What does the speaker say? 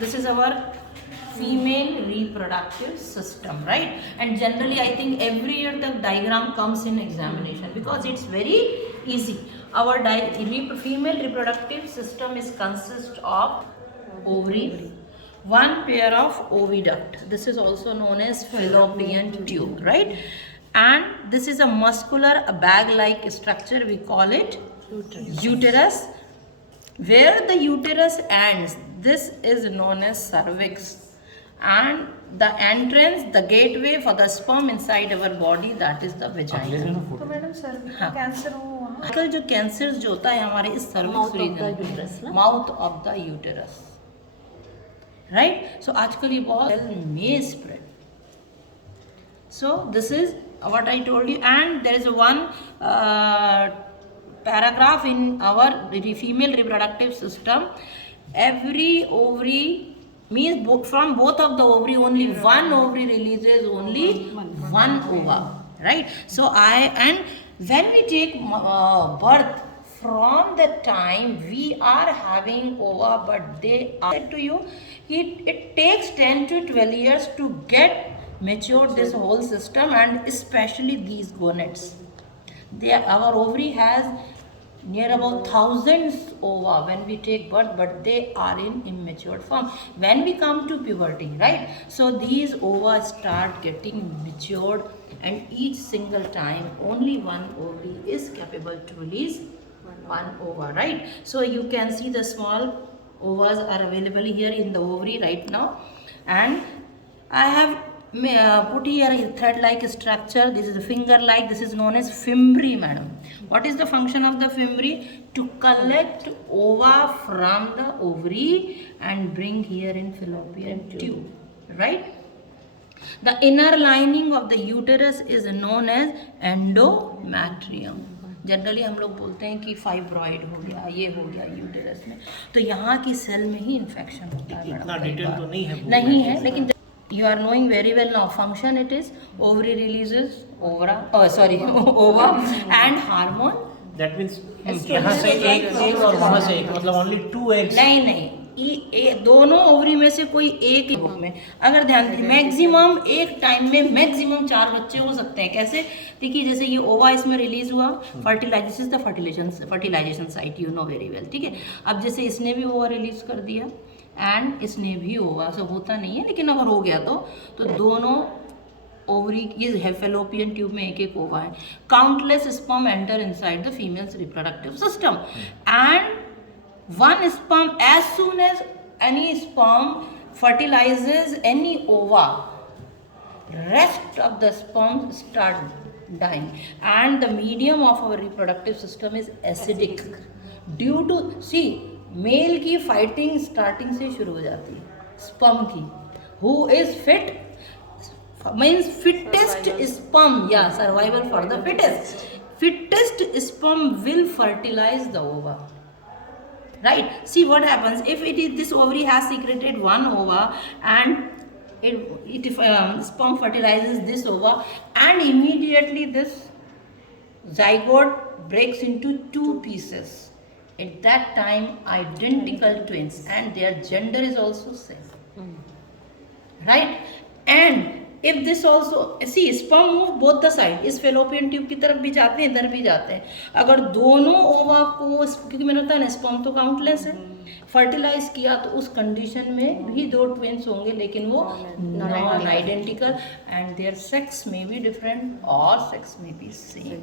this is our female reproductive system, right? And generally I think every year the diagram comes in examination because it's very easy. Our female reproductive system is consist of ovary, one pair of oviduct, this is also known as fallopian tube, right? And this is a muscular bag like structure, we call it uterus. Where the uterus ends, this is known as cervix, and the entrance, the gateway for the sperm inside our body, that is the vagina. तो madam sir cancer हो वहाँ आजकल जो cancer जो होता है हमारे इस cervix region, mouth of the uterus, right? So आजकल ये बहुत में spread. So this is what I told you, and there is one paragraph in our female reproductive system. Every ovary means from both of the ovary only one ovary releases only one ova, right? So and when we take birth, from the time we are having ova, but they are said to you, it takes 10 to 12 years to get matured this whole system, and especially these gonads. Our ovary has near about thousands ova when we take birth, but they are in immature form when we come to puberty, right? So these ova start getting matured, and each single time only one ovary is capable to release one ova, right? So you can see the small ovas are available here in the ovary right now, and I have put here a thread like structure. This is a finger like, this is known as fimbriae, madam. What is the function of the fimbriae? To collect ova from the ovary and bring here in fallopian tube, right? The inner lining of the uterus is known as endometrium. Generally हम लोग बोलते हैं कि fibroid हो गया, ये हो गया यूटेरस में, तो यहाँ की सेल में ही इन्फेक्शन होता है. इतना डिटेल तो नहीं है, लेकिन you are knowing very well now. Function it is ovary releases ova and hormone. That means यहाँ से एक egg और वहाँ से एक, मतलब only 2 eggs. नहीं, दोनों ओवरी में से कोई एक ही में, अगर ध्यान दीजिए, मैक्सिमम एक टाइम में मैक्सिमम 4 बच्चे हो सकते हैं. कैसे? देखिए, जैसे ये ओवा इसमें रिलीज हुआ, fertilisation is the fertilisation site, you know very well, ठीक है. अब जैसे इसने भी ओवा रिलीज कर दिया एंड इसने भी होगा, सब होता नहीं है, लेकिन अगर हो गया तो दोनों ओवरी की फैलोपियन ट्यूब में एक एक ओवा है. Countless sperm enter inside the females reproductive system, and one sperm, as soon as any sperm fertilizes any ova, rest of the sperms start dying, and the medium of our reproductive system is acidic due to, see, male की fighting starting से शुरू हो जाती है sperm की. Who is fit means fittest sperm, या survival for the fittest sperm will fertilise the ova, right? See what happens if it is, this ovary has secreted one ova, and it sperm fertilizes this ova, and immediately this zygote breaks into 2 pieces. At that time, identical twins, and their gender is also same, right? And if this also, see, sperm move both the side, इस fallopian tube की तरफ भी जाते हैं, इधर भी जाते हैं. अगर दोनों ओवा को, क्योंकि मैंने बताया ना स्पर्म तो काउंटलेस है, फर्टिलाइज किया तो उस कंडीशन में भी 2 ट्विंस होंगे, लेकिन वो non identical, and there sex में बी डिफरेंट और सेक्स में बी सेम.